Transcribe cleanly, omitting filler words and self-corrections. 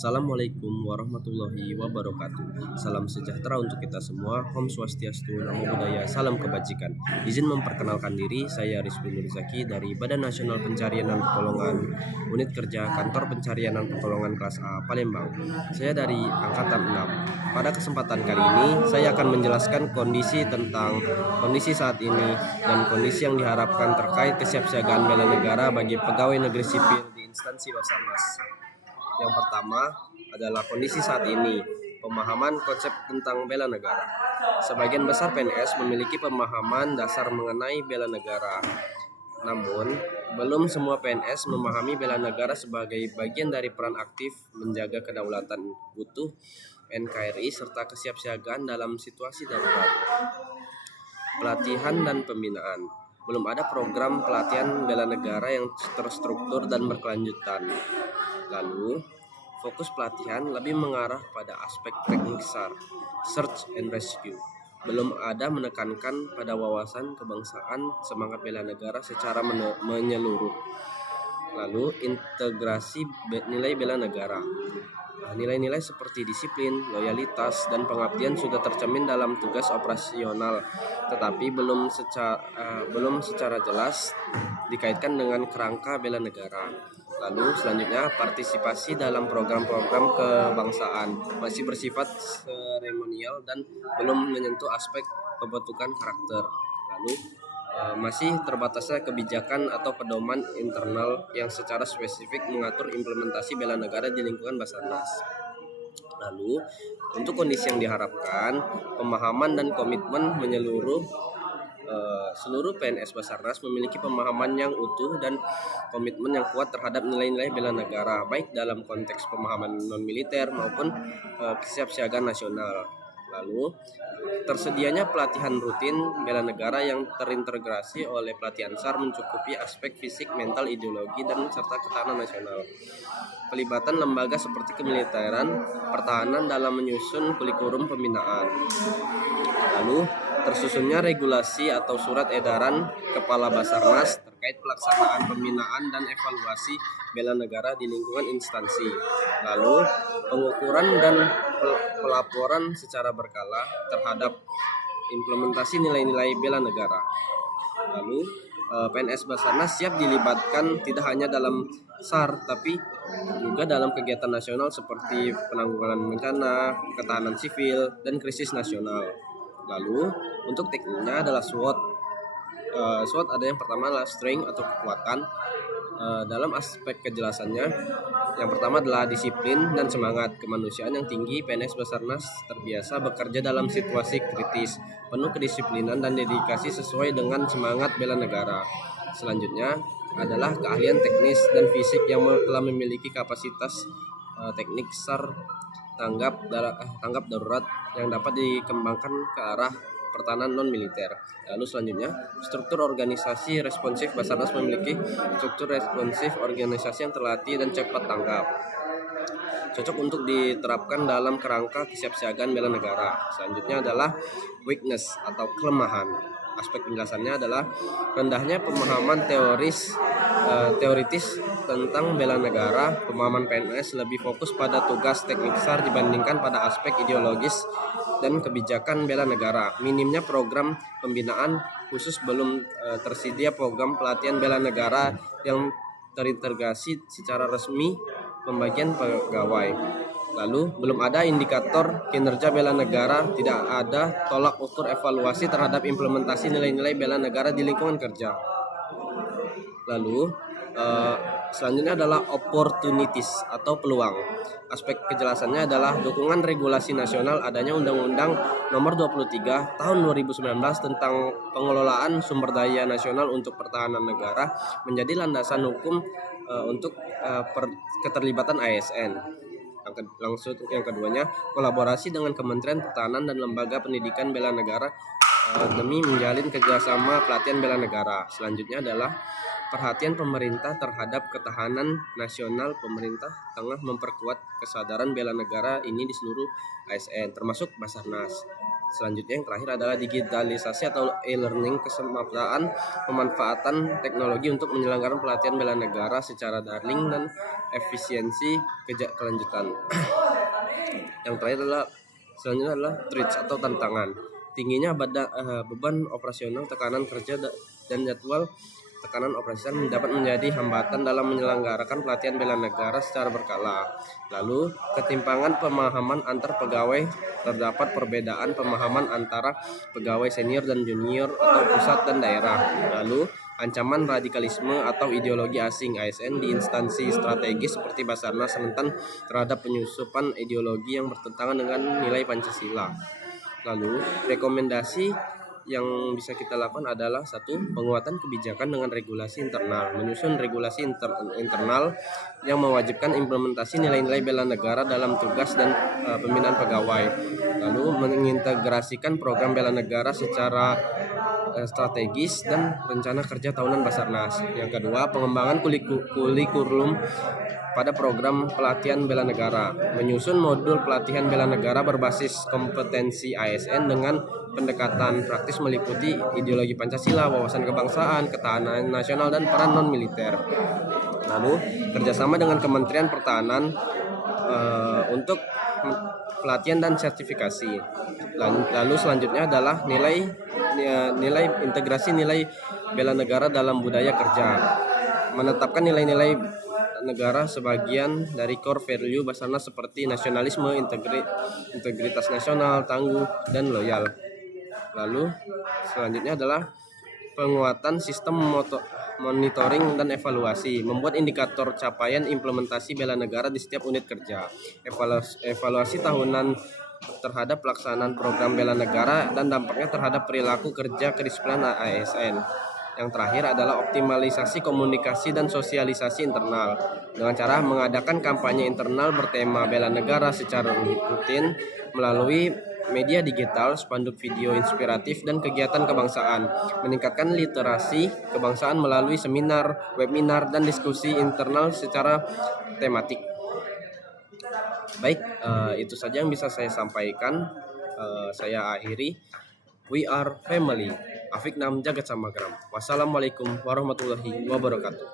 Assalamualaikum warahmatullahi wabarakatuh. Salam sejahtera untuk kita semua. Om Swastiastu, Namo Buddhaya, salam kebajikan. Izin memperkenalkan diri, saya Rizky Nurizaki dari Badan Nasional Pencarian dan Pertolongan, Unit Kerja Kantor Pencarian dan Pertolongan Kelas A, Palembang. Saya dari Angkatan 6. Pada kesempatan kali ini, saya akan menjelaskan kondisi saat ini dan kondisi yang diharapkan terkait kesiapsiagaan bela negara bagi pegawai negeri sipil di instansi Basarnas. Yang pertama adalah kondisi saat ini, pemahaman konsep tentang bela negara. Sebagian besar PNS memiliki pemahaman dasar mengenai bela negara. Namun, belum semua PNS memahami bela negara sebagai bagian dari peran aktif menjaga kedaulatan utuh NKRI serta kesiapsiagaan dalam situasi darurat. Pelatihan dan pembinaan. Belum ada program pelatihan bela negara yang terstruktur dan berkelanjutan. Lalu, fokus pelatihan lebih mengarah pada aspek teknik SAR, Search and Rescue. Belum ada menekankan pada wawasan kebangsaan, semangat bela negara secara menyeluruh. Lalu, integrasi nilai bela negara. Nilai-nilai seperti disiplin, loyalitas, dan pengabdian sudah tercermin dalam tugas operasional, tetapi belum secara jelas dikaitkan dengan kerangka bela negara. Lalu selanjutnya, partisipasi dalam program-program kebangsaan masih bersifat seremonial dan belum menyentuh aspek pembentukan karakter. Lalu masih terbatasnya kebijakan atau pedoman internal yang secara spesifik mengatur implementasi bela negara di lingkungan Basarnas. Lalu, untuk kondisi yang diharapkan, pemahaman dan komitmen menyeluruh. Seluruh PNS Basarnas memiliki pemahaman yang utuh dan komitmen yang kuat terhadap nilai-nilai bela negara, baik dalam konteks pemahaman non-militer maupun kesiapsiagaan nasional. Lalu, tersedianya pelatihan rutin bela negara yang terintegrasi oleh pelatihan SAR mencukupi aspek fisik, mental, ideologi, dan serta ketahanan nasional. Pelibatan lembaga seperti kemiliteran, pertahanan dalam menyusun kurikulum pembinaan. Lalu, tersusunnya regulasi atau surat edaran Kepala Basarnas terkait pelaksanaan pembinaan dan evaluasi bela negara di lingkungan instansi. Lalu, pengukuran dan pelaporan secara berkala terhadap implementasi nilai-nilai bela negara. Lalu, PNS Basarnas siap dilibatkan tidak hanya dalam SAR tapi juga dalam kegiatan nasional seperti penanggulangan bencana, ketahanan sipil, dan krisis nasional. Lalu, untuk tekniknya adalah SWOT. SWOT ada yang pertama adalah strength atau kekuatan. Dalam aspek kejelasannya, yang pertama adalah disiplin dan semangat kemanusiaan yang tinggi. PNS Basarnas terbiasa bekerja dalam situasi kritis, penuh kedisiplinan dan dedikasi sesuai dengan semangat bela negara. Selanjutnya adalah keahlian teknis dan fisik yang telah memiliki kapasitas teknik SAR tanggap darurat yang dapat dikembangkan ke arah pertahanan non-militer. Lalu selanjutnya, struktur organisasi responsif. Basarnas memiliki struktur responsif organisasi yang terlatih dan cepat tanggap, cocok untuk diterapkan dalam kerangka kesiapsiagaan bela negara. Selanjutnya adalah weakness atau kelemahan. Aspek penjelasannya adalah rendahnya pemahaman teoritis tentang bela negara. Pemahaman PNS lebih fokus pada tugas teknik SAR dibandingkan pada aspek ideologis dan kebijakan bela negara. Minimnya program pembinaan khusus, belum tersedia program pelatihan bela negara yang terintegrasi secara resmi pembagian pegawai. Lalu, belum ada indikator kinerja bela negara, tidak ada tolak ukur evaluasi terhadap implementasi nilai-nilai bela negara di lingkungan kerja. Lalu, selanjutnya adalah opportunities atau peluang. Aspek kejelasannya adalah dukungan regulasi nasional. Adanya Undang-Undang Nomor 23 Tahun 2019 tentang pengelolaan sumber daya nasional untuk pertahanan negara menjadi landasan hukum untuk keterlibatan ASN. Langsung yang keduanya, kolaborasi dengan Kementerian Pertahanan dan lembaga pendidikan bela negara demi menjalin kerjasama pelatihan bela negara. Selanjutnya adalah perhatian pemerintah terhadap ketahanan nasional. Pemerintah tengah memperkuat kesadaran bela negara ini di seluruh ASN, termasuk Basarnas. Selanjutnya yang terakhir adalah digitalisasi atau e-learning, pemanfaatan teknologi untuk menyelenggarakan pelatihan bela negara secara daring dan efisiensi kelanjutan. Yang terakhir adalah selanjutnya adalah threats atau tantangan. Tingginya beban operasional, tekanan kerja dan jadwal tekanan operasional dapat menjadi hambatan dalam menyelenggarakan pelatihan bela negara secara berkala. Lalu, ketimpangan pemahaman antar pegawai. Terdapat perbedaan pemahaman antara pegawai senior dan junior atau pusat dan daerah. Lalu, ancaman radikalisme atau ideologi asing ASN di instansi strategis seperti Basarnas rentan terhadap penyusupan ideologi yang bertentangan dengan nilai Pancasila. Lalu, rekomendasi yang bisa kita lakukan adalah satu, penguatan kebijakan dengan regulasi internal, menyusun regulasi internal yang mewajibkan implementasi nilai-nilai bela negara dalam tugas dan pembinaan pegawai. Lalu, mengintegrasikan program bela negara secara strategis dan rencana kerja tahunan Basarnas. Yang kedua, pengembangan kurikulum pada program pelatihan bela negara, menyusun modul pelatihan bela negara berbasis kompetensi ASN dengan pendekatan praktis meliputi ideologi Pancasila, wawasan kebangsaan, ketahanan nasional, dan peran non-militer. Lalu, kerjasama dengan Kementerian Pertahanan untuk pelatihan dan sertifikasi. Lalu selanjutnya adalah nilai integrasi nilai bela negara dalam budaya kerja. Menetapkan nilai-nilai negara sebagian dari core value Basarnas seperti nasionalisme, integritas nasional, tangguh, dan loyal. Lalu selanjutnya adalah penguatan sistem monitoring dan evaluasi, membuat indikator capaian implementasi bela negara di setiap unit kerja, evaluasi tahunan terhadap pelaksanaan program bela negara dan dampaknya terhadap perilaku kerja kedisiplinan ASN. Yang terakhir adalah optimalisasi komunikasi dan sosialisasi internal dengan cara mengadakan kampanye internal bertema bela negara secara rutin melalui media digital, spanduk video inspiratif, dan kegiatan kebangsaan. Meningkatkan literasi kebangsaan melalui seminar, webinar, dan diskusi internal secara tematik. Baik, itu saja yang bisa saya sampaikan. Saya akhiri. We are family. Afik Nam Jagat Samagram. Wassalamualaikum warahmatullahi wabarakatuh.